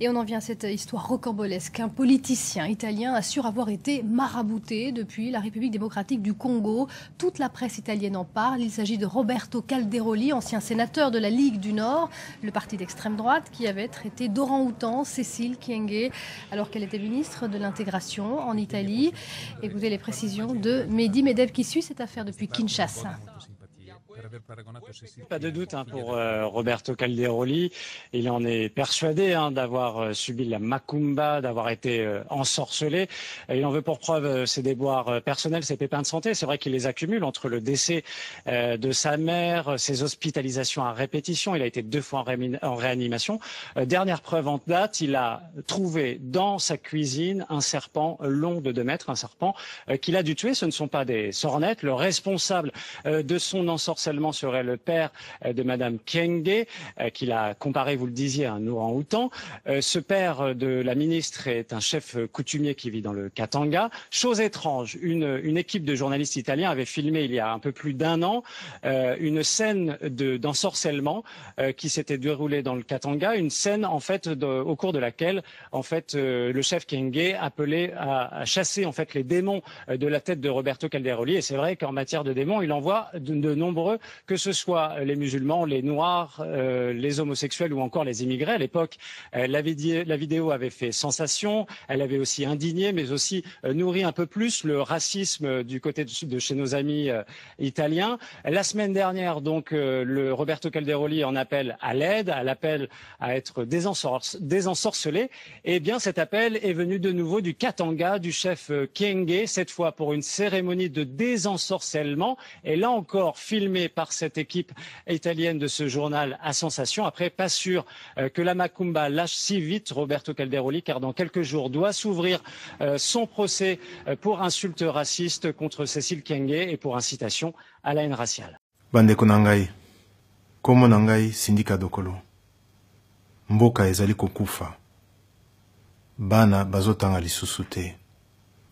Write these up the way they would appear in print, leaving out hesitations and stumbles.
Et on en vient à cette histoire rocambolesque. Un politicien italien assure avoir été marabouté depuis la République démocratique du Congo. Toute la presse italienne en parle. Il s'agit de Roberto Calderoli, ancien sénateur de la Ligue du Nord, le parti d'extrême droite qui avait traité d'orang-outan Cécile Kyenge alors qu'elle était ministre de l'intégration en Italie. Écoutez les précisions de Mehdi Medeb qui suit cette affaire depuis Kinshasa. Pas de doute pour Roberto Calderoli. Il en est persuadé d'avoir subi la macumba, d'avoir été ensorcelé. Il en veut pour preuve ses déboires personnels, ses pépins de santé. C'est vrai qu'il les accumule entre le décès de sa mère, ses hospitalisations à répétition. Il a été 2 fois en réanimation. Dernière preuve en date, il a trouvé dans sa cuisine un serpent long de 2 mètres, un serpent qu'il a dû tuer. Ce ne sont pas des sornettes. Le responsable de son ensorcellement serait le père de Madame Kyenge, qu'il a comparé, vous le disiez, à un orang-outan. Ce père de la ministre est un chef coutumier qui vit dans le Katanga. Chose étrange, une équipe de journalistes italiens avait filmé il y a un peu plus d'1 an une scène d'ensorcellement qui s'était déroulée dans le Katanga, une scène en fait au cours de laquelle en fait le chef Kyenge appelait à chasser en fait les démons de la tête de Roberto Calderoli. Et c'est vrai qu'en matière de démons, il envoie de nombreux, que ce soit les musulmans, les noirs, les homosexuels ou encore les immigrés. À l'époque, la vidéo avait fait sensation, elle avait aussi indigné, mais aussi nourri un peu plus le racisme du côté de chez nos amis italiens. La semaine dernière, donc, le Roberto Calderoli en appelle à l'aide, à l'appel à être désensorcelé. Et bien, cet appel est venu de nouveau du Katanga, du chef Kyenge, cette fois pour une cérémonie de désensorcellement. Et là encore, filmé par cette équipe italienne de ce journal à sensation. Après, pas sûr que la macumba lâche si vite Roberto Calderoli, car dans quelques jours doit s'ouvrir son procès pour insulte raciste contre Cécile Kyenge et pour incitation à la haine raciale. Bandeko nangai, komo nangai Sindika Dokolo. Mboka ezali kokufa. Bana bazotanga lisusu te.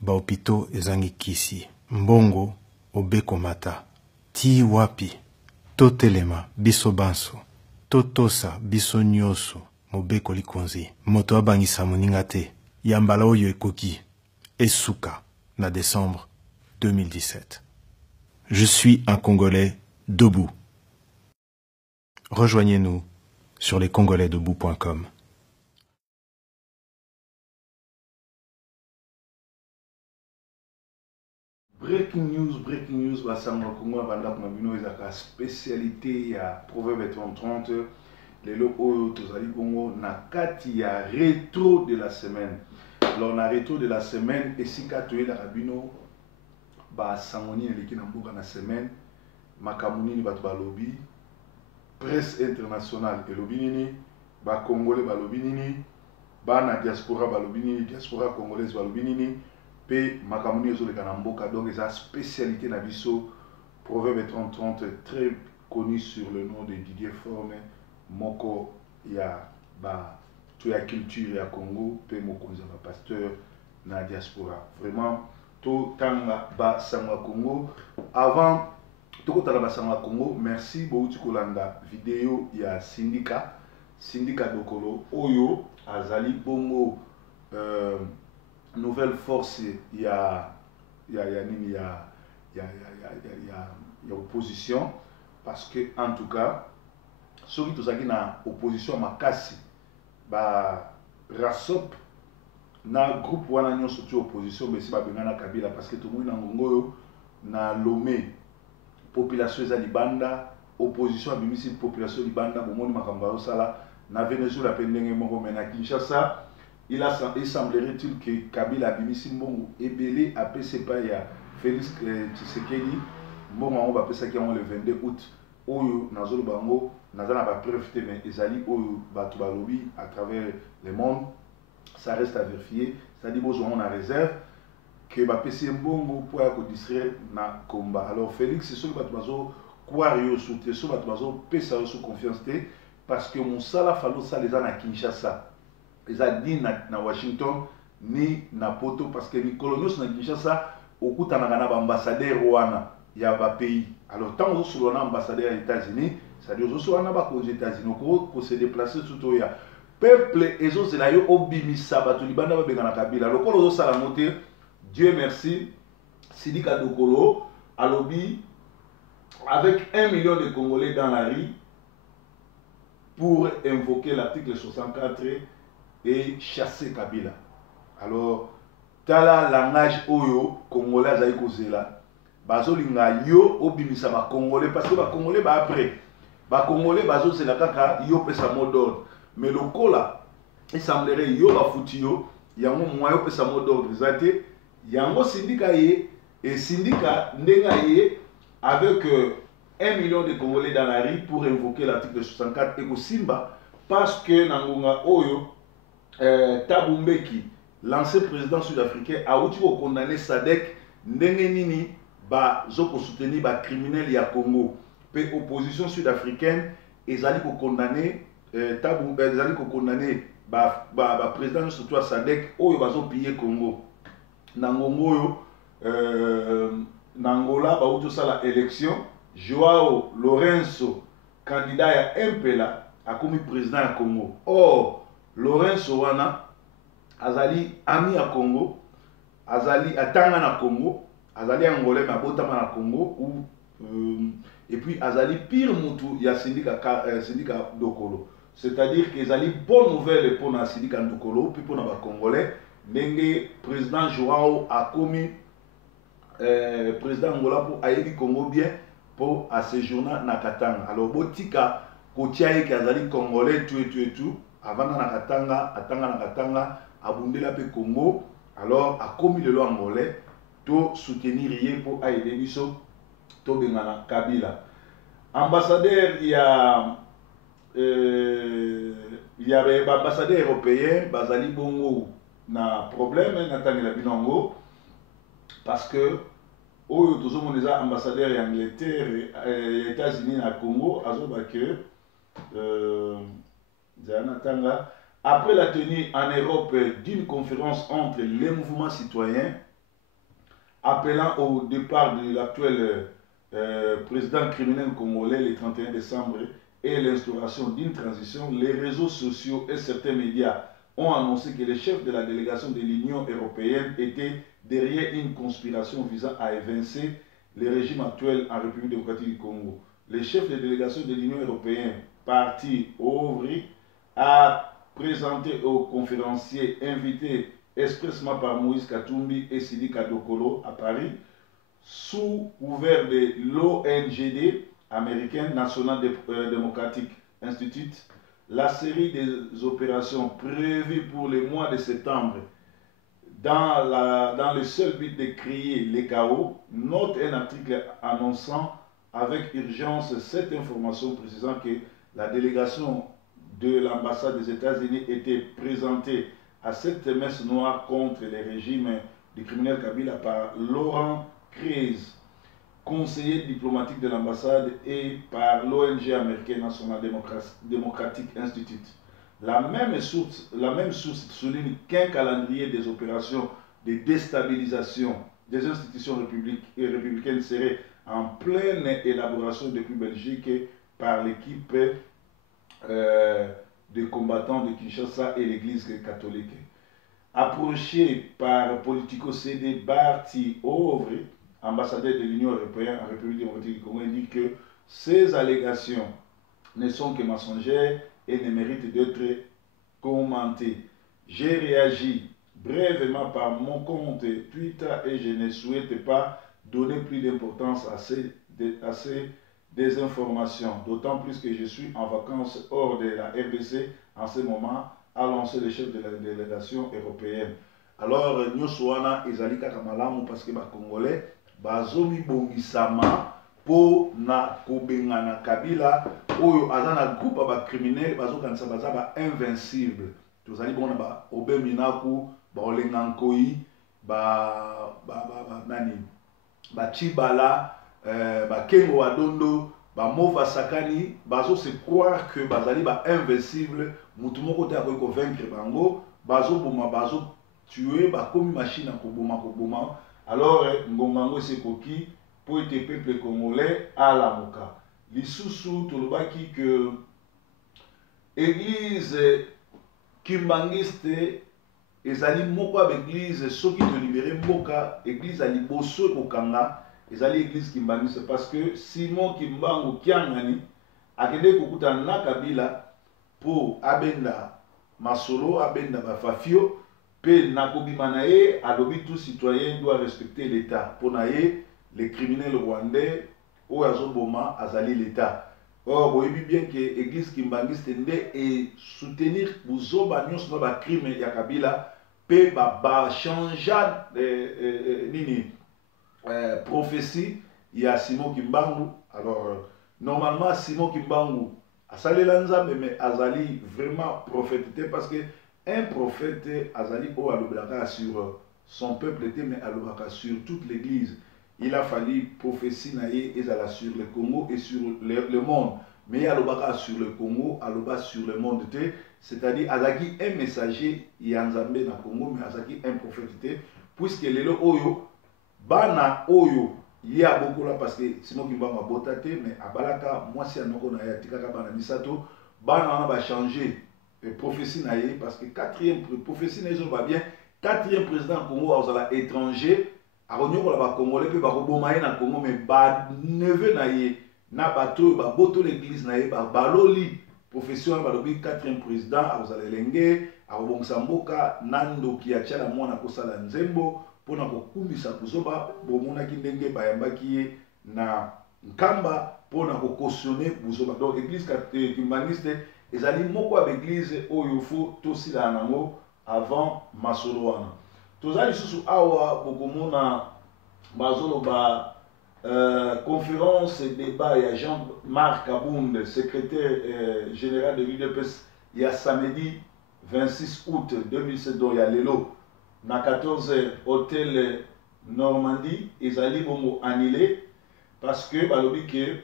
Baopito ezangi kisi. Mbongo obeko mata. Ti wapi. Totelema biso banso. Totosa biso nyoso. Mobeko likonzi. Moto abangisa moninga te. Yambala oyo ekoki. Esuka na décembre 2017. Je suis un Congolais debout. Rejoignez-nous sur lescongolaisdebout.com. Breaking news, basanga Congo banda kuma bino ezaka spécialité ya Proverbe 30. Lelo oyo tozali Congo na kati ya rétro de la semaine. Alors na rétro de la semaine esika toyela bino ba sangoni eleki na mboka na semaine makamuni ni bato balobi presse internationale elobi nini ba congolais balobi nini bana diaspora balobi nini diaspora congolaise balobi nini pe makamuni ezoleka na mboka. Donc eza spécialité na biso Proverbe 30 très connu sur le nom de Didier Forme moko ya ba to ya culture ya Congo pe mokonzi ba pasteur na diaspora. Vraiment to tanga ba sangwa Congo avant to tala ba sangwa Congo. Merci bouti kolanda vidéo ya Sindika Dokolo oyo azali bongo nouvelle force ya opposition, parce que en tout cas ceux qui sont na opposition makasi ba rasop na groupe wana nyonso ti opposition mais si ba bengana Kabila parce que tout le monde na ngongo na Lomé population eza libanda opposition abimisi population libanda bomoni makambo ya sala na Venezuela pendenge moko mais na Kinshasa il semblerait-il que Kabila abimisi mbongo ebele apesi epai ya Félix Tshisekedi mbongo yango bapesaki yango le 22 août oyo nazoloba yango naza na bapreuve te mais ezali oyo bato balobi à travers le monde. Ça reste à vérifier, c'est-à-dire bozwa yango na réserve que bapesi mbongo mpo ya kodistraire na combat. Alors Félix soki bato bazokware yo su te so bato bazopesa yo su confiance te parce que mosala falosala eza na Kinshasa eza ni na Washington ni na Poto parce que mikolo nyonso na Kinshasa okutanaka na baambassadeur wana ya bapays. Alors tant ozosolola na ambassadeur ya États-Unis c'est-à-dire ozosolola na bakonzi États-Unis oko se déplacer surtout ya peuple ezozela yo obimisa bato libanda babengana Kabila lokola ozosala ngo te. Dieu merci, Sidika Dokolo alobi avec 1 million de Congolais dans la rue pour invoquer l'article 64 et chasser Kabila. Alors, tala langage oyo Congolais azali kozela bazolinga yo obimisa ba Congolais parce que ba Congolais ba après ba Congolais bazozela kaka yo pesa mot d'ordre mais lokola il semblerait yo ba futi yo yango moyo pesa mot d'ordre zate yango syndicat ye et syndicat ndenga ye avec 1 million de Congolais dans la rue pour invoquer l'article 64 et Simba parce que Nangonga Oyo Thabo Mbeki, l'ancien président sud-africain, a outil pour condamner Sadek Ndengenini ba zoko soutenir ba criminel ya Congo. Pe opposition sud-africaine ezali ko condamner Thabo ezali ko condamner ba président surtout Sadek Oyo bazo piller Congo. Nangongo Oyo Nangola ba outil sala élection. Joao Lourenço, candidat à MPLA, a commis président à Congo. Or, Lourenço wana, azali ami à Congo, azali atanga na Congo, azali angolais mais botama na Congo, et puis azali pire mutu ya syndicat Dokolo. C'est-à-dire qu'ils azali bonne nouvelle pour na syndicat Dokolo, puis pour na Congolais, ndenge président Joao a commis président Angola pour aïdi Congo bien. Pour à séjourner na Katanga. Alors botika kotia ki azali congolais tout avant na Katanga atanga na Katanga abundela pe Congo alors a commis le loi angolais to soutenir rien pour aider biso to bengana Kabila. Ambassadeur il y a ambassadeur européen bazali bongo na problème na tangela binongo parce que Oyo tozomoniza ambassadeur ya Angleterre et États-Unis na Congo azoba que après la tenue en Europe d'une conférence entre les mouvements citoyens appelant au départ de l'actuel président criminel congolais le 31 décembre et l'instauration d'une transition, les réseaux sociaux et certains médias ont annoncé que les chefs de la délégation de l'Union européenne étaient derrière une conspiration visant à évincer le régime actuel en République démocratique du Congo. Les chefs de délégation de l'Union européenne, partis au Ovri, a présenté aux conférenciers invités expressément par Moïse Katumbi et Sidika Dokolo à Paris, sous couvert de l'ONGD américaine National Democratic Institute, la série des opérations prévues pour le mois de septembre dans le seul but de créer les chaos, note un article annonçant avec urgence cette information précisant que la délégation de l'ambassade des États-Unis était présentée à cette messe noire contre les régimes du criminel Kabila par Laurent Craze, conseiller diplomatique de l'ambassade, et par l'ONG américaine National Democratic Institute. La même source souligne qu'un calendrier des opérations de déstabilisation des institutions républicaines serait en pleine élaboration depuis Belgique par l'équipe de combattants de Kinshasa et l'Église catholique. Approché par Politico CD Barti Ovre, ambassadeur de l'Union européenne en République démocratique du Congo, indique que ces allégations ne sont que mensongères et ne méritent d'être commentées. J'ai réagi brièvement par mon compte Twitter et je ne souhaite pas donner plus d'importance à ces désinformations, d'autant plus que je suis en vacances hors de la RDC en ce moment, a lancé le chef de la délégation européenne. Alors, nous sommes ezali kaka malamu parce que les Congolais bazomi bongisama po na kobengana Kabila oyo azana groupe ba criminel bazokanisa baza ba invincible. Tozali bona ba Obeminaku, ba Olengankoi, nani ba Chibala, ba Kengo Wadondo, ba Mova Sakani, bazo se croire que bazali ba invincible, mutu moko te akoki convaincre bango, bazo boma bazo tuer ba komi machine ko boma. Alors ngongango se koki pour être peuple congolais à la moka. Lisusu tolobaki que église kimbangiste ezali moko ya église soki to libéré mboka église ali bosso kokanga ezali église kimbangiste parce que Simon Kimbangu Kiangani akende kokutana na Kabila pour abenda masolo abenda bafafio pe nakobima na ye alobi tout citoyen doit respecter l'état pour na ye les criminels rwandais oyo azoboma azali l'état. Or boyebi bien que église kimbangiste nde et soutenir buzoba nyonso na ba crime ya Kabila pe ba changea nini prophétie ya Simon Kimbangu. Alors normalement Simon Kimbangu asalela nzambe mais azali vraiment prophète parce que un prophète azali o alobaka sur son peuple mais alobaka sur toute l'église. Il a fallu prophétie naïe ezala sur le Congo et sur le monde. Mais alobaka sur le Congo, aloba sur le monde, c'est-à-dire azaki un messager yanzambe na Congo mais azaki un prophète puisque lelo oyo bana oyo il y a beaucoup là parce que sinon Kimbangu botate mais abalaka moi si anoko na ya tikaka bana misato bana va changer prophétie naïe parce que quatrième prophétie naïe va bien quatrième président Congo azala étranger akonyokola ba congolais pe ba koboma na Congo mais ba neveu naïe na bato ba boto l'église naïe ba baloli profession ba lobi quatrième président azala lenge akobongisa mboka nando ki atia mwana kosala nzembo pona kokumbisa kuzoba bomonaki ndenge bayambaki ye na nkamba pona kokosone buzoba. Donc église kimbangiste ezali moko ya église oyo fo tosila nango avant masolo wana. Tozali susu awa bokomona bazoloba conférence et débat ya Jean-Marc Abounde, secrétaire général de l'UDPS, il y a samedi 26 août 2007 il y a lelo na 14h hôtel Normandie ezali bongo annulé parce que balobi que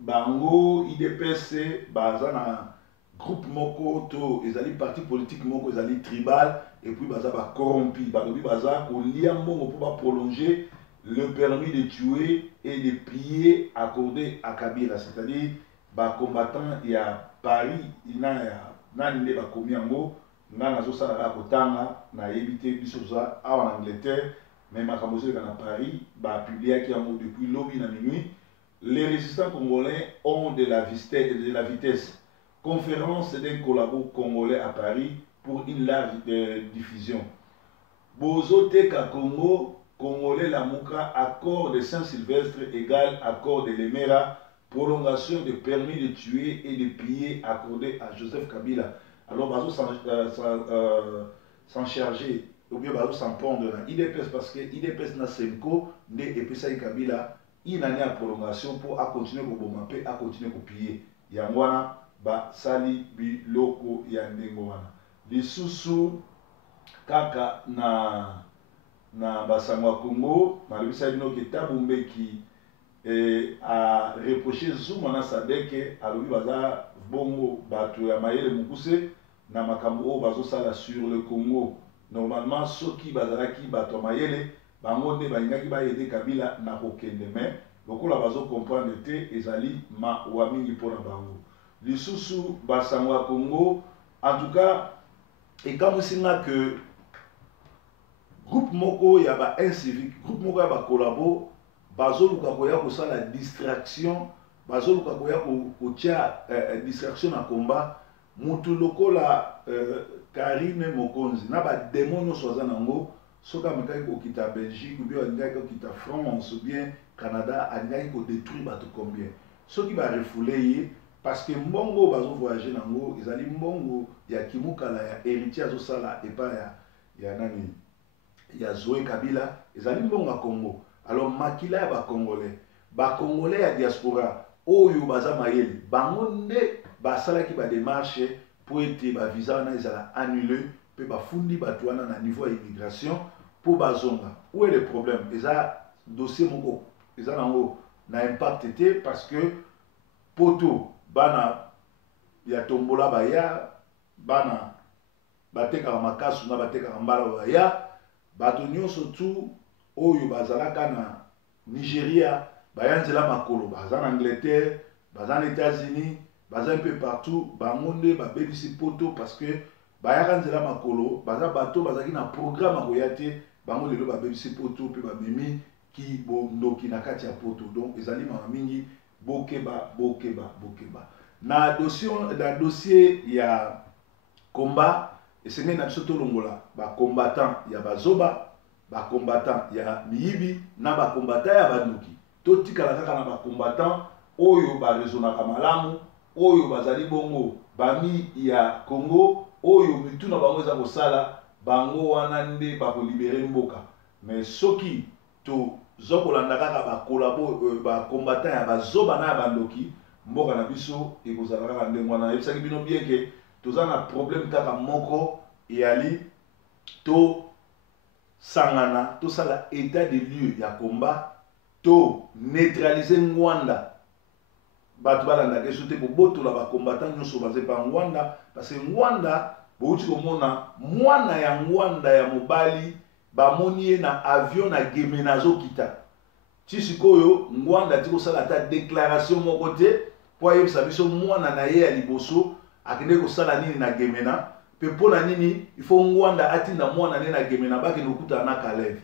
bango IDPS baza na groupe moko to ezali parti politique moko ezali tribal et puis baza ba corrompu balobi baza ko lia mbongo pour prolonger le permis de tuer et de piller accordé à Kabila, c'est-à-dire ba combattant il y a Paris ina ya nani nde ba komi yango ngana zo sala ko tanga na éviter biso za en Angleterre mais makambo zo na Paris ba publié qui yango depuis lobby na minuit. Les résistants congolais ont de la vitesse. Conférence d'un collabo congolais à Paris pour une large diffusion. Bozo Teka Congo, Congolais Lamuka, accord de Saint-Sylvestre égale accord de Lemera, prolongation de permis de tuer et de piller accordé à Joseph Kabila. Alors Bazo s'en charger, ou bien Bazo s'en prendre dans IDPS parce que IDPS na Semko, ne epesa Kabila, il a une prolongation pour continuer à bomber, à continuer à piller. Yangwana, ba sali biloko ya ndenge wana lisusu kaka na basangwa Congo malibisa bino ke Tabumbeki a reproché Zuma na Sadeke alobi baza bongo bato ya mayele mukuse na makambo o bazo sala sur le Congo. Normalement soki bazalaki bato mayele bango nde balingaki bayede Kabila na kokende mais lokola bazo comprendre te ezali ma wa mingi pona bango lisusu basangwa Congo. En tout cas ekamusinga que groupe moko ya ba incivique groupe moko ya ba collabo bazoluka koya kosala distraction bazoluka koya kotia distraction na combat mutu lokola Karine Mokonzi na ba démon nyonso aza nango soka mekaki kokita Belgique ou bien alingaki kokita France ou bien Canada alingaki kodétruire bato combien soki barefoule ye parce que mbongo bazo voyager nango ezali mbongo ya kimukala ya héritier azosala epa ya nani ya Zoé Kabila ezali mbongo ya Congo. Alors makila ya ba Congolais ya diaspora oyo baza mayele bango nde basalaki ba démarche pour ete ba visa wana ezala annulé pe bafundi bato wana na niveau ya immigration pour bazonga. Où est le problème? Eza dossier moko eza nango na impact te parce que poto bana ya tombola baya bana batekaka makasu na batekaka mbala baya bato nyonso tu oyo bazalaka na Nigeria bayanzela makolo baza na Angleterre baza na États-Unis baza un peu partout bangonde babebisi poto parce que bayaka nzela makolo baza bato bazaki na programme akoya te bango lelo babebisi poto mpe bamemi ki bondoki na kati ya poto donc ezali mama mingi bokeba na dossier ya combat esengeli na biso tolongola bacombattant ya bazoba bacombattant ya miyibi na bacombattant ya bandoki totikala kaka na bacombattant oyo barezonaka malamu oyo bazali bongo bami ya Congo oyo mituna bango eza kosala bango wana nde bakolibere mboka mais soki tozokolanda kaka bacombattant ya bazoba na ya bandoki mboka na biso ekozala kaka ndenge wana nayebisaki bino bien ke toza na problème kaka moko eyali tosangana tosala état de lieu ya combat to neutraliser Ngwanda bato balandaka eso te bobotola bacombattant nyonso baze pa Ngwanda parce que Ngwanda bouti komona mwana ya Ngwanda ya mobali bamoni ye na avion na Gemena azokita ti sikoyo Ngwanda ti kosala ata déclaration moko te po ayebisa biso mwana na ye ya liboso akende kosala nini na Gemena pe mpona nini ifo Ngwanda atinda mwana ne na Gemena bakende kokutana na Kalev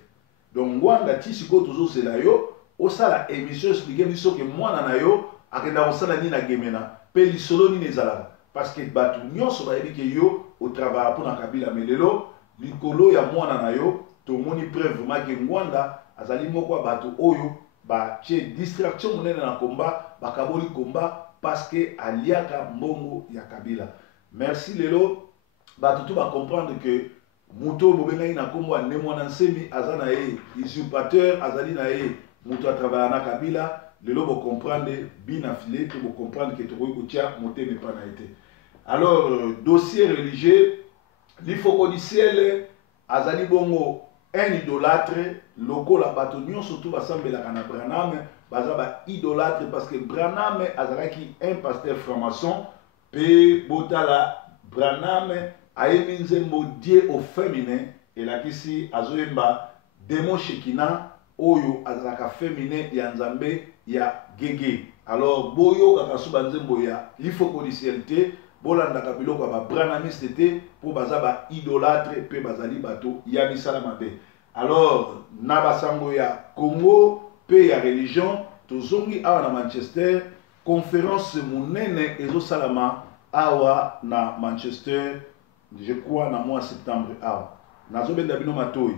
donc Ngwanda ti sikoyo tozosela yo osala émission expliquer biso ke mwana na yo akenda kosala nini na Gemena pe lisolo nini ezalaka parce que bato nyonso bayebi ke yo otravailla mpona Kabila mais lelo likolo ya mwana na yo tomoni preuve vraiment ke Ngwanda azali moko ya bato oyo batie distraction monene na combat bakaboli combat parce que aliaka mbongo ya Kabila. Merci lelo bato tout ba comprendre que muto bobengai na kombo ane mwana nsemi azana ye usurpateur azali na ye muto a travailler na Kabila lelo bo comprendre bina filé pour comprendre que tokoki kotia moteme pa na été. Alors dossier religieux l'ifoko du ciel azali bongo un idolâtre lokola bato nyonso tout basambelaka na Branham baza ba idolâtre parce que Branham azalaki un pasteur franc-maçon pe botala Branham ayebi nzembo Dieu au féminin elakisi azoyemba démon Shekina oyo azalaka féminin ya nzambe ya gege. Alors boyo kaka suba nzembo ya l'ifoko du ciel te bolandaka biloko ba Branhamiste te po baza ba idolâtre pe bazali bato ya misala mabe. Alors na basango ya Congo pe ya religion tozongi awa na Manchester conférence monene ezosalama awa na Manchester je crois na mois septembre awa nazobenda bino matoi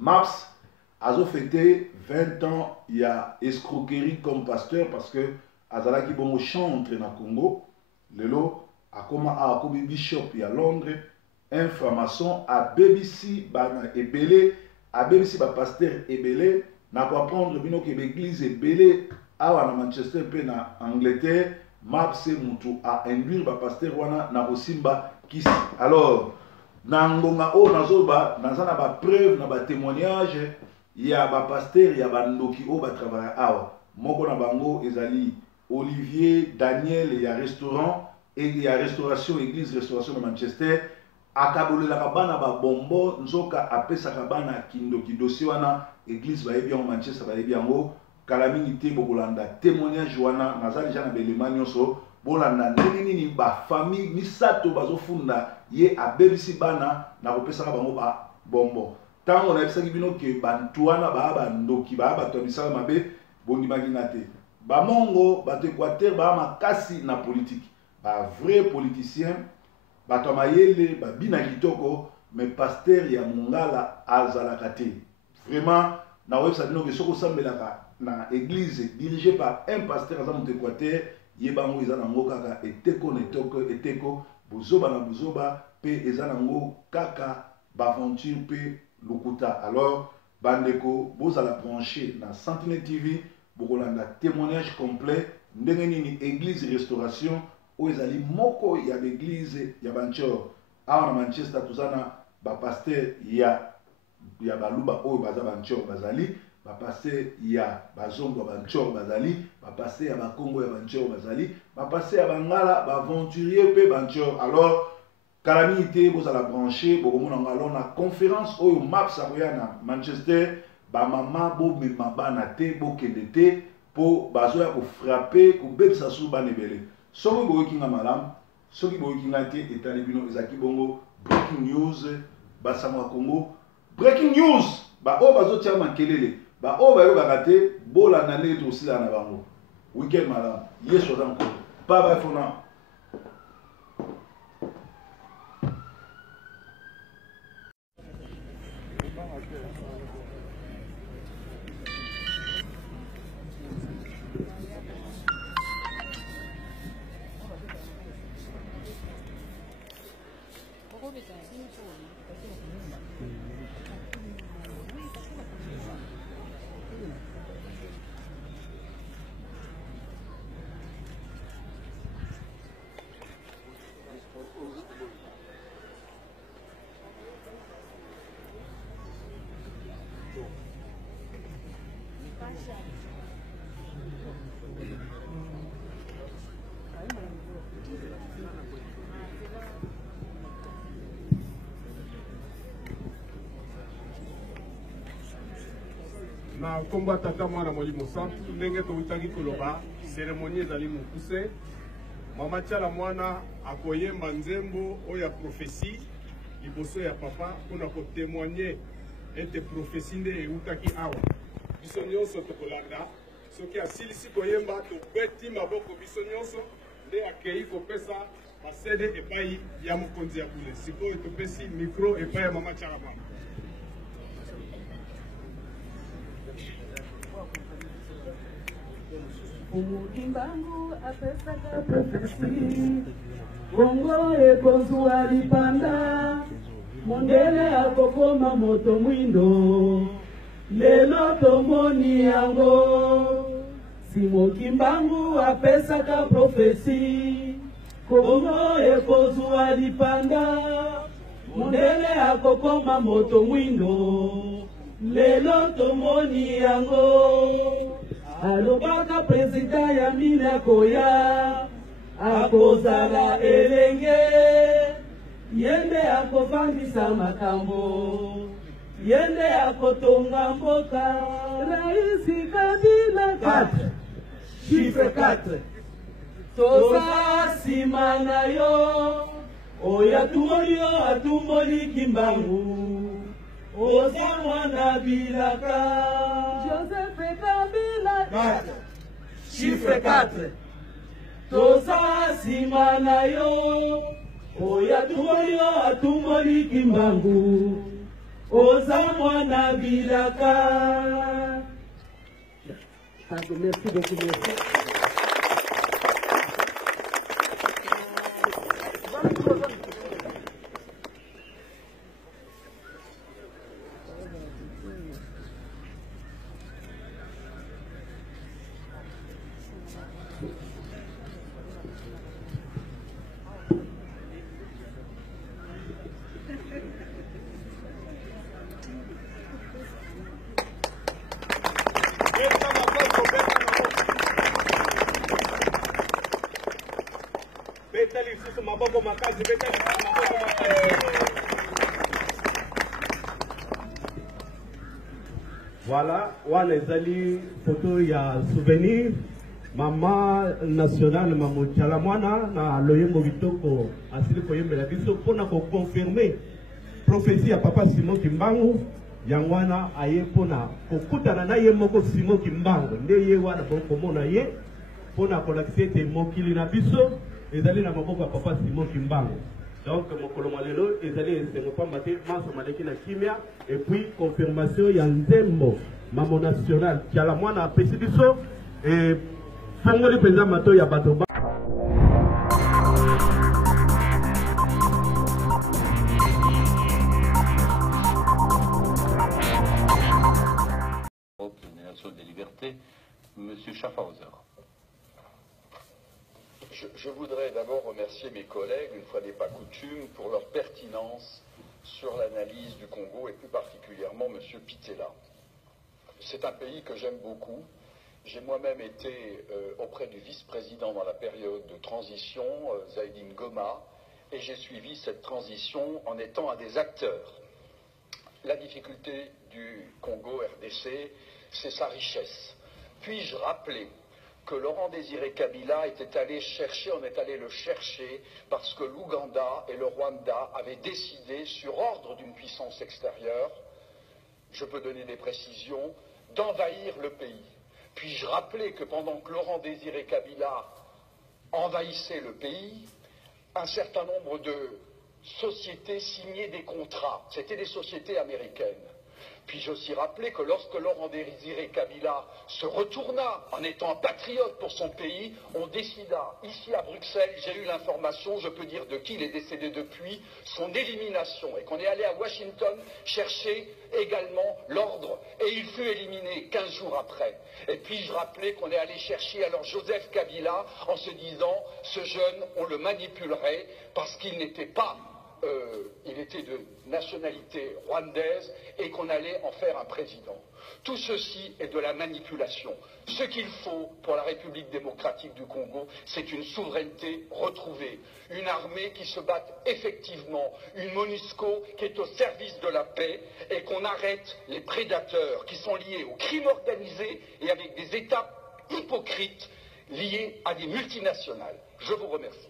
MAPS azo fêté 20 ans ya escroquerie comme pasteur parce que azalaki bongo chantre na Congo lelo akoma akomi bishop ya Londres un franc-maçon a BBC bana ebele a BBC ba pasteur ebele na ko apprendre bino ke l'église ebele awa na Manchester pe na Angleterre MAPS mutu a induire ba pasteur wana na kosimba kisi. Alors na ngonga o nazoba nazana ba preuve na ba témoignage ya ba pasteur ya bandoki o ba travailler awa moko na bango ezali Olivier Daniel ya restaurant et ya restauration église restauration de Manchester akabolelaka bana ba bombo nzoka apesaka bana kindoki dossier wana église bayebi yango Manchester bayebi yango kala mingi te bokolanda témoignage wana naza déjà na belema nyonso bolanda ndenge nini ba famille misato bazofunda ye abebisi bana na kopesaka bango ba bombo tango nayebisaki bino ke bantu wana baa bandoki baa bato ya misala mabe bondimaki na te bamongo bato Équateur baa makasi na politique ba vrai politicien bato ya mayele babina kitoko mais pasteur ya mongala azalaka te vraiment na website bino ke soko osambelaka na église dirigée par un pasteur aza moto Équateur yebango eza nango kaka eteko eteko bozoba na bozoba pe eza nango kaka baventure pe lokuta. Alors bandeko bozala branché na Sentinelle TV bokolanda témoignage complet ndenge nini église restauration o ezali moko ya l'église ya banchor awa na Manchester tozana ba pasteur ya baluba oyo baza banchor bazali ba pasteur ya bazongo banchor bazali ba pasteur ya bakongo ya banchor bazali ba pasteur ya bangala ba aventurier pe banchor. Alors calamité bozala branché bokomona ngalo na conférence oyo MAPS akoya na Manchester ba mama bo mema bana te bo kende te po bazoya ko frapper ko bebisa su bana ebele soki boyokinga malamu soki boyokinga te etali bino ezalaki bongo breaking news basango ya Congo breaking news baoyo bazotia makelele baoyo bayokaka te bolanda ndenge tosila na bango weekend malamu yesu aza nkolo pa bafona na kombo tata mwana molimo santu ndenge towutaki koloba cérémonie ezali mokuse mama tiala mwana akoyemba nzembo oyo ya prophétie liboso ya papa mpona kotémoigne ete prophétie nde eutaki awa biso nyonso tokolanda soki asilisi koyemba tobeti maboko biso nyonso nde akei kopesa basede epai ya mokonzi ya bule sikoyo topesi micro epai ya mama tiala mwana. Umukimbangu apesaka profesi Kongo ekozwa lipanda mondele akokoma moto mwindo lelo tomoni yango Simokimbangu apesaka profesi Kongo ekozwa lipanda mondele akokoma moto mwindo lelo tomoni yango alobaka président ya mine koya akozala elenge yende akofandisa makambo yende akotonga mboka raisi Kabila 4 chiffre 4 toza nsima na yo oyo atumboli Kimbangu oza mwana bilaka Joseph Kabila 4 chiffre 4 toza nsima na yo oyo atumboli Kimbangu oza mwana bilaka. Merci beaucoup, merci. Voilà, wana ezali photo ya souvenir mama national mama tiala mwana na loyembo bitoko asili koyembela biso mpona koconfirme prophétie ya papa Simon Kimbangu yango wana aye mpona kokutana na ye moko Simon Kimbangu nde ye wana bokomona ye mpona kolakisa ete mokili na biso ezali na maboko ya papa Simon Kimbangu. Donc mokolo malelo ezali esengo pamba te maso maleki na kimia et puis confirmation ya nzembo mamo national tiala mwana apesi biso et fongoli mpenza mato ya bato des libertés, M. Schaffhauser. Je voudrais d'abord remercier mes collègues, une fois n'est pas coutume, pour leur pertinence sur l'analyse du Congo et plus particulièrement M. Pittella. C'est un pays que j'aime beaucoup. J'ai moi-même été auprès du vice-président dans la période de transition, Zaïdine Goma, et j'ai suivi cette transition en étant un des acteurs. La difficulté du Congo RDC, c'est sa richesse. Puis-je rappeler que Laurent Désiré Kabila était allé chercher, on est allé le chercher parce que l'Ouganda et le Rwanda avaient décidé, sur ordre d'une puissance extérieure, je peux donner des précisions, d'envahir le pays. Puis-je rappeler que pendant que Laurent Désiré Kabila envahissait le pays, un certain nombre de sociétés signaient des contrats. C'était des sociétés américaines. Puis-je aussi rappeler que lorsque Laurent Désiré Kabila se retourna en étant patriote pour son pays, on décida, ici à Bruxelles, j'ai eu l'information, je peux dire de qui il est décédé depuis, son élimination, et qu'on est allé à Washington chercher également l'ordre, et il fut éliminé 15 jours après. Et puis-je rappeler qu'on est allé chercher alors Joseph Kabila en se disant, ce jeune, on le manipulerait parce qu'il n'était pas il était de nationalité rwandaise et qu'on allait en faire un président. Tout ceci est de la manipulation. Ce qu'il faut pour la République démocratique du Congo, c'est une souveraineté retrouvée, une armée qui se batte effectivement, une MONUSCO qui est au service de la paix et qu'on arrête les prédateurs qui sont liés au crime organisé et avec des États hypocrites liés à des multinationales. Je vous remercie.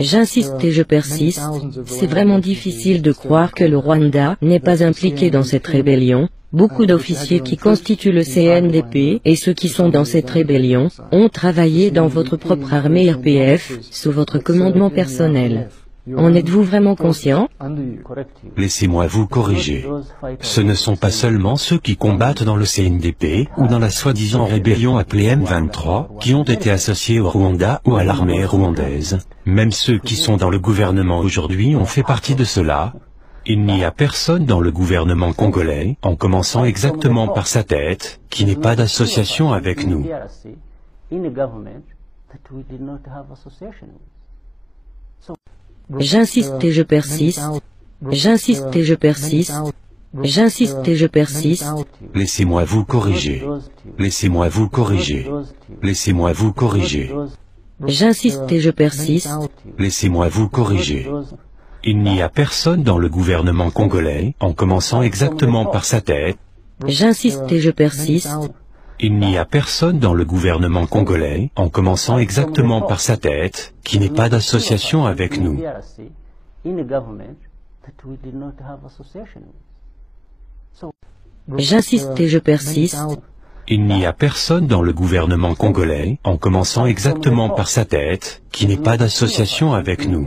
J'insiste et je persiste, c'est vraiment difficile de croire que le Rwanda n'est pas impliqué dans cette rébellion. Beaucoup d'officiers qui constituent le CNDP et ceux qui sont dans cette rébellion ont travaillé dans votre propre armée RPF, sous votre commandement personnel. En êtes-vous vraiment conscient? Laissez-moi vous corriger. Ce ne sont pas seulement ceux qui combattent dans le CNDP ou dans la soi-disant rébellion appelée M23 qui ont été associés au Rwanda ou à l'armée rwandaise. Même ceux qui sont dans le gouvernement aujourd'hui ont fait partie de cela. Il n'y a personne dans le gouvernement congolais, en commençant exactement par sa tête, qui n'ait pas d'association avec nous. J'insiste et je persiste. J'insiste et je persiste. J'insiste et je persiste. Laissez-moi vous corriger. Laissez-moi vous corriger. Laissez-moi vous corriger. J'insiste et je persiste. Laissez-moi vous corriger. Il n'y a personne dans le gouvernement congolais, en commençant exactement par sa tête. J'insiste et je persiste. Il n'y a personne dans le gouvernement congolais, en commençant exactement par sa tête, qui n'ait pas d'association avec nous. J'insiste et je persiste. Il n'y a personne dans le gouvernement congolais, en commençant exactement par sa tête, qui n'ait pas d'association avec nous.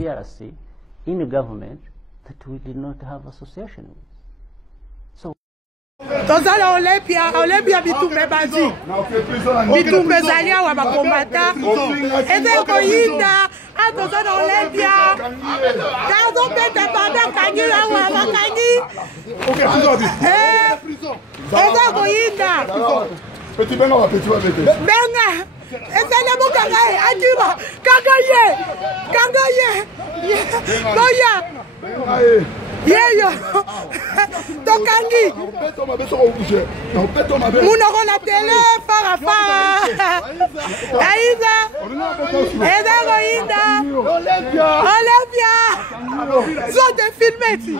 tozala Olympia bitumbe bazi bitumbe ezali awa bakombata eza ekoyinda tozala Olympia tazopeta banda kangi awa bakangi eza ekoyinda benga ezali mokanga akima kanga ye boya yeyo tokangi munoko na tele farafara aiza eza koyinda Olympia zote filmeti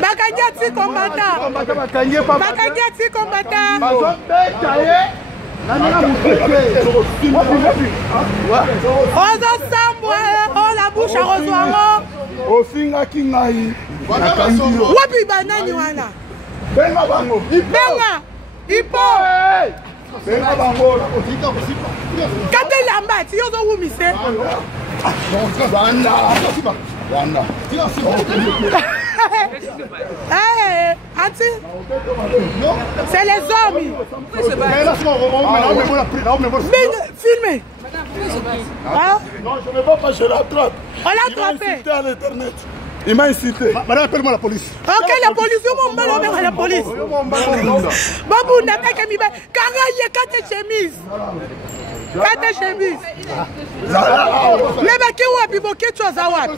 bakangi ati kombata ozosambwa ola busha kozwango ofingaki ngai wapi banani wana benga ipo katelamba ti ozowumise Anti, c'est les hommes. Filmez. Non, je ne vais pas, je l'attrape. On l'a attrapé. Il m'a insulté à l'internet. Il m'a insulté. Madame, appelle-moi la police. Ok, la police, la police. Babou, n'a pas qu'à m'y mettre. Caraye, quatre chemises. Quatre chemises. Mais qui ou a pivoqué tu as zawad.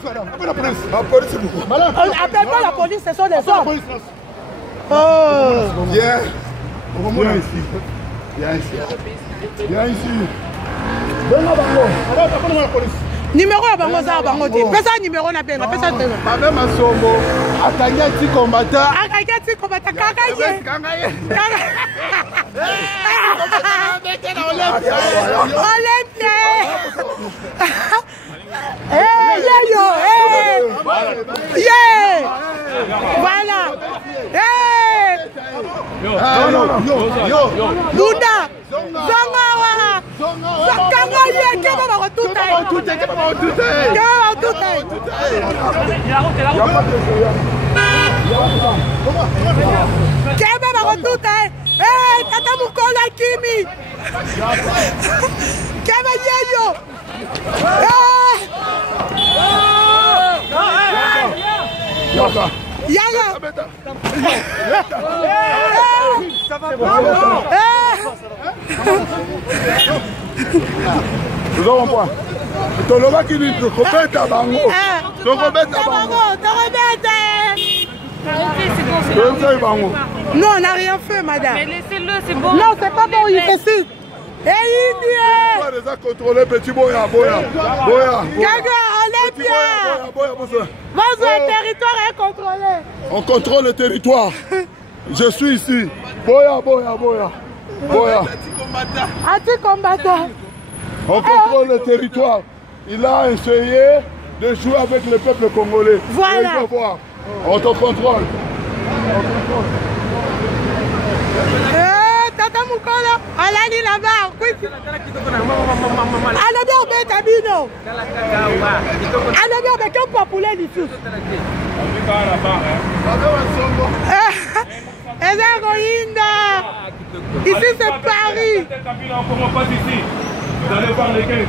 Appelle-moi la police, ce sont des hommes. Oh. Viens. Viens ici. Viens ici. Viens ici. Appelle-moi la police. Numéro à bango za bango te. Pesa numéro na benga, pesa te. Ba même asombo. Atanga ti combattant. Atanga ti combattant kakaye. Kakaye. Olympia. Eh yo eh. Yeah. Voilà. Eh. Yo. Bunda. Zonga wa. Kanga ye ke ba tuta. Kebe ba tuta. Eh, tata mukola kimi. Kebe yeyo. Non, on n'a rien fait, madame. Mais laissez-le, c'est bon. Non, c'est pas bon, il fait ci. Et il dit. On a contrôlé petit boya. Votre territoire est contrôlé. On contrôle le territoire. Je suis ici. Boya. Anti-combattant. On contrôle le territoire. Il a essayé de jouer avec le peuple congolais. Voilà. On te contrôle. Tata Mukolo, alali là-bas. Alors bien, on met Tabino. Alors bien, on met qu'un populaire du tout. Ici, c'est Paris. Vous allez voir les 15.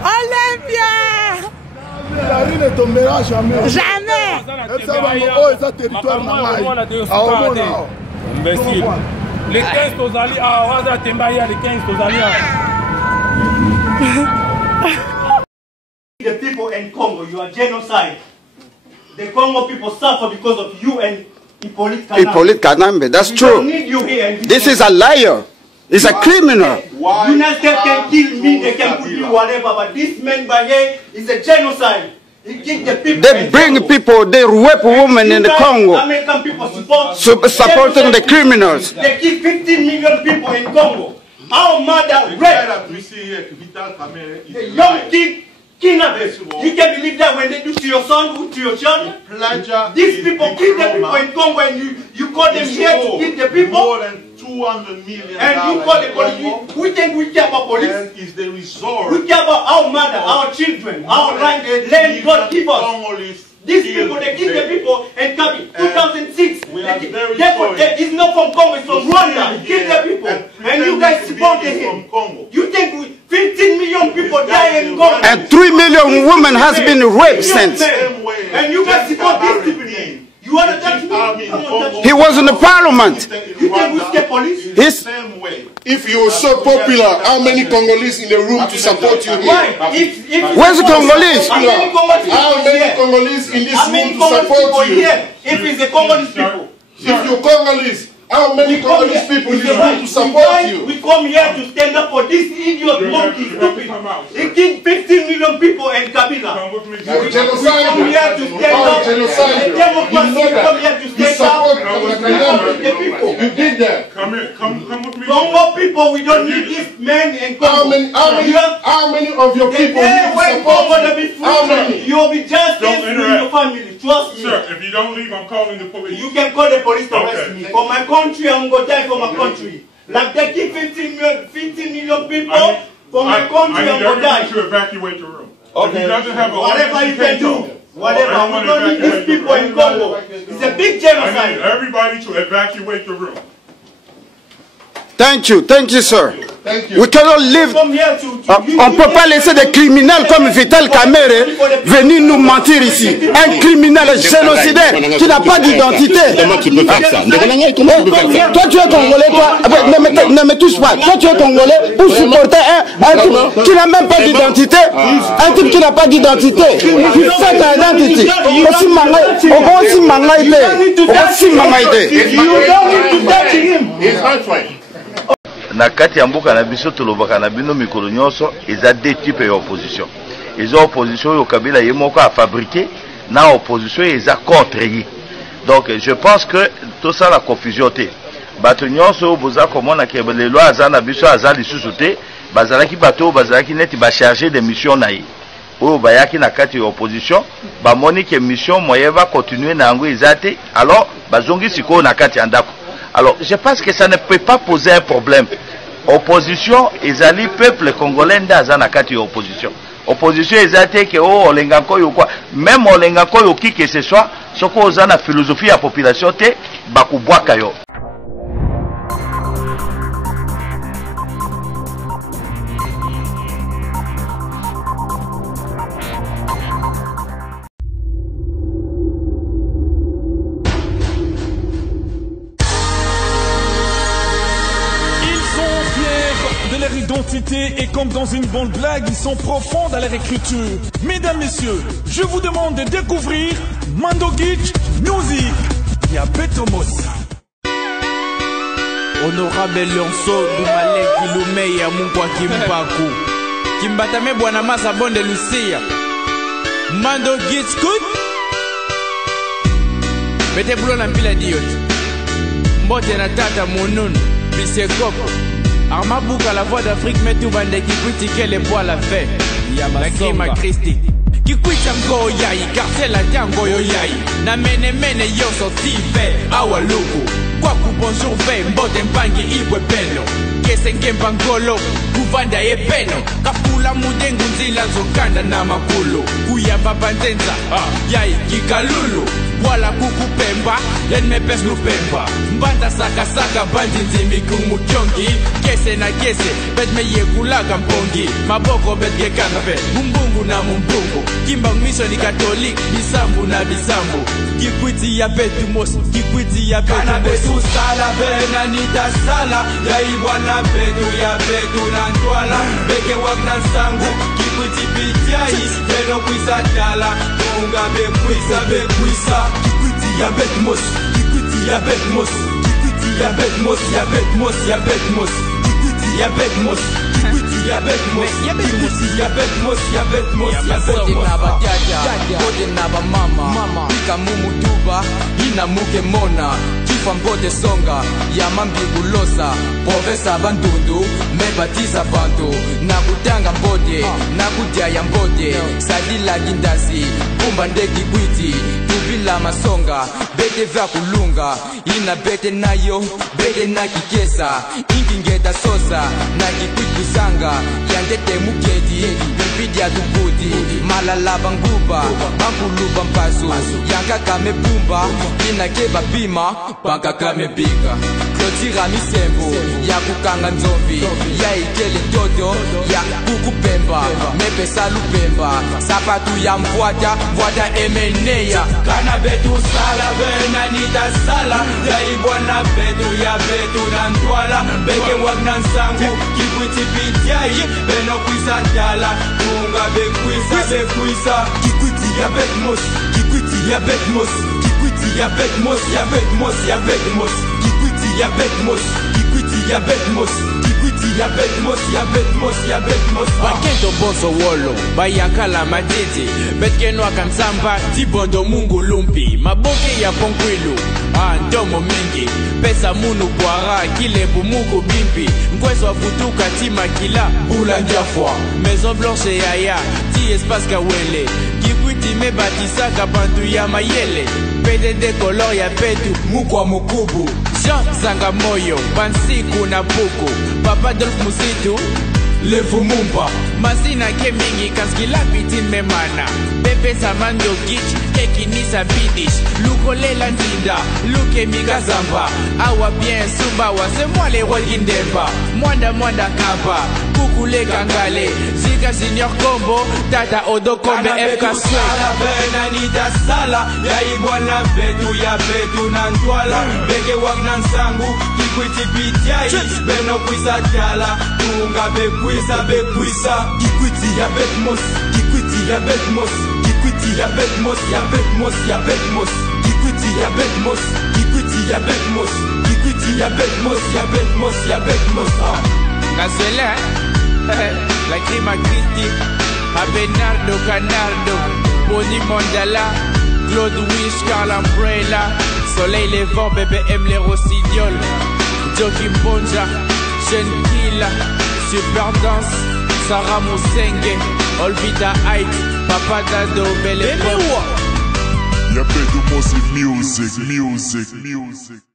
Olympia. La rue ne tombera jamais. Jamais. Ça territoire imbécile. Les 15 Tozali, Waza Tembaya, les 15 Tozali. The people in Congo, you are genocide. The Congo people suffer because of you and Hippolyte Kanambe, that's true. This is a liar. He's a criminal. United States can kill me, they can put me whatever, but this man by here is a genocide. He kill the people. They bring people, they rape women in the Congo. American people supporting the criminals. They kill 15 million people in Congo. Our mother rape. The young kid. You can believe that when they do to your son, to your child? These people kill the people in Congo and you call them here to kill the people? More than 200 million. And you call the police? We think we care about police? Is the resort. We care about our mother, our children, our land God give us. These people, they kill the people and Kabi, 2006. Therefore, it's not from Congo, it's from Rwanda. He killed the people. And you guys supported him. You think 15 million people die in Congo? And 3 million women has been raped since. And you guys support these people. You want to touch me? He was in the parliament. You think we scare police? If you're so popular, how many Congolese in the room to support you here? Where's the Congolese? How many Congolese in this room to support you? If it's the Congolese people. If you're Congolese, how many Congolese people in this room to support you? We come here to stand up for this idiot monkey, stupid. He killed 15 million people in Kabila. You're genocide. We come here to stand up. Genocide. We come here to stand up. The people. You did that. Come here. Come with me. Congo people, we don't need this man in Congo. How many of your people need to support you? How many? You'll be just with your family. Trust me. Sir, if you don't leave, I'm calling the police. You can call the police to arrest me. For my country, I'm going to die for my country. Like they keep 15 million people. For my country, I'm going to die. To evacuate your room. Okay. Whatever you can do. Whatever. We don't need these people in Congo. It's a big genocide. I need everybody to evacuate your room. Thank you, sir. Thank you. We cannot live. On ne peut pas laisser des criminels comme Vital Kamerhe venir nous mentir ici. Un criminel génocidaire qui n'a pas d'identité. Comment tu peux faire ça? Toi, tu es Congolais, toi. Ne me touche pas. Toi, tu es Congolais pour supporter un type qui n'a même pas d'identité. Un type qui n'a pas d'identité. Tu fais ta identité. Aussi mangaïté. He's my friend. na kati ya mboka na biso tolobaka na bino mikolo nyonso eza deux types ya opposition. Eza opposition oyo Kabila ye moko a fabriqué na opposition eza contre ye. Donc je pense que tout ça la confusion te. Bato nyonso boza komona ke lelo aza na biso aza lisusu te, bazalaki bato bazalaki neti ba charger de mission na ye. Oyo bayaki na kati ya opposition, ba moni ke mission moye va continuer na yango ezate, alors bazongi siko na kati ya ndako. Alors je pense que ça ne peut pas poser un problème. Opposition ezali peuple congolais ndaza na kati ya opposition. Opposition ezate ke olenga koyo quoi, même olenga koyo qui que ce soit, soko oza na philosophie ya population te bakubwaka yo. Et comme dans une bonne blague, ils sont profonds dans leur écriture. Mesdames, messieurs, je vous demande de découvrir Mandogich Music. Yabetomos. Honorable Lionso Dumaleki Lumeya Mungwa Kimpaku Kimbatame Bwana Masa Bonde Lucia Mandogich Kut Bete bulo na mpila diot Mbote na tata Mounun Bisekopo Armabuka la voix d'Afrique met tout bande qui critique les poils à fait. La crime à Christi. Qui quitte ngo yai, cartel la tango yo yai. Na mene yo sorti fait, awa logo. Kwa ku bonjour fait, mbote mpangi ibwe peno. Kese nkempa ngolo, kuvanda ye peno. Kapula mudengu nzila zokanda na makulu. Kuya babantenza, yai kikalulu. Wala kuku pemba, yen me pes no pemba. Mbanda saka saka bandi nzimi kumuchongi. Kese na kese, bet me ye kulaga mpongi. Maboko bet ge kanabe, mumbungu na mumbungu. Kimba misho ni katolik, bisambu na bisambu. Kikwiti ya betu mos, kikwiti ya betu mos. Kana betu sala, bena nita sala. Ya ibwana betu ya betu na ntwala. Beke wagna sangu, kikwiti pitiai. Beno kwisa tala, tunga bekwisa bekwisa. Kikwiti ya betmos, kikwiti ya betmos, kikwiti ya betmos, ya betmos, ya betmos, kikwiti ya betmos, kikwiti ya betmos, kikwiti ya betmos, ya betmos, ya betmos. Kote na ba jaja, kote na ba mama, pika mumu tuba, ina muke mona. Kifa mbote songa, ya mambi gulosa. Profesa bandundu, mebatiza bantu. Nakutanga mbote, nakutia ya mbote. Sadila gindasi, bumba ndeki kwiti. Tubila masonga, bete vya kulunga. Ina bete nayo, bete na kikesa. Ingingeta sosa, na kikwitu zanga. Yandete muketi, bebidia tubuti. Malala banguba, banguluba mpasu. Yanga kame bumba, ina keba bima. Baka kame bika Klotira misembo Ya kukanga nzombi Ya ikele toto Ya kukupemba Mepe salu pemba Sapatu ya mvwata Mvwata emeneya Kana betu sala Bena nita sala Ya ibwana betu Ya betu na ntwala Beke wagna nsangu Kikwiti pitiai Beno kwisa tala Tunga bekwisa bekwisa Kikwiti ya betmos Kikwiti ya betmos Kikwiti ya betmos, ya betmos, ya betmos. Kikwiti ya betmos, kikwiti ya betmos. Kikwiti ya betmos, ya betmos, ya betmos. Bakento boso wolo, bayakala madete. Betkeno akansamba, tibondo mungu lumpi. Maboke ya ponkwilu, ndomo mingi. Pesa munu kwara, kilebu mungu bimpi. Mkwezo afutuka tima kila, bula ndiafwa. Maison blanche yaya, ti espace kawele. Kikwiti me batisaka bantu ya mayele. PDD color ya petu, mukwa mukubu. Jean Zanga Moyo, Bansiku na Puku. Papa Dolph Musitu, Lefu Mumba. Masina Kemingi, Kanskila Pitin Memana. Pepe Samando Gich, Keki Nisa Bidish. Lukolela Nzinda, Luke Migazamba. Awa bien Sumba, c'est moi les Walgindemba. Mwanda Kaba, Kukule Kangale. Zika Senior Combo, Tata Odokombe FK Sala Bena Nita Sala. Ya ibwana betu ya betu na ntwala. Beke wagna nsangu, kikwiti pitiai. Beno kwisa tala, tunga bekwisa bekwisa. Kikwiti ya betmos, kikwiti ya betmos. Kikwiti ya betmos, ya betmos, ya betmos. Kikwiti ya betmos, kikwiti ya betmos. Kikwiti y'a bête mos, y'a bête mos, y'a bête mos. Nazwela, la crime à Christy, à Bernardo Canardo, Bonnie Mondala, Claude Wish, Carl Umbrella, Soleil Levant, bébé aime les rossignols, Joachim Bonja, Jeune Killa, Super Danse, Sarah Moussenge, Olvida Height, Papa Dado, Belle Époque. Y'a bête mos, music, music, music.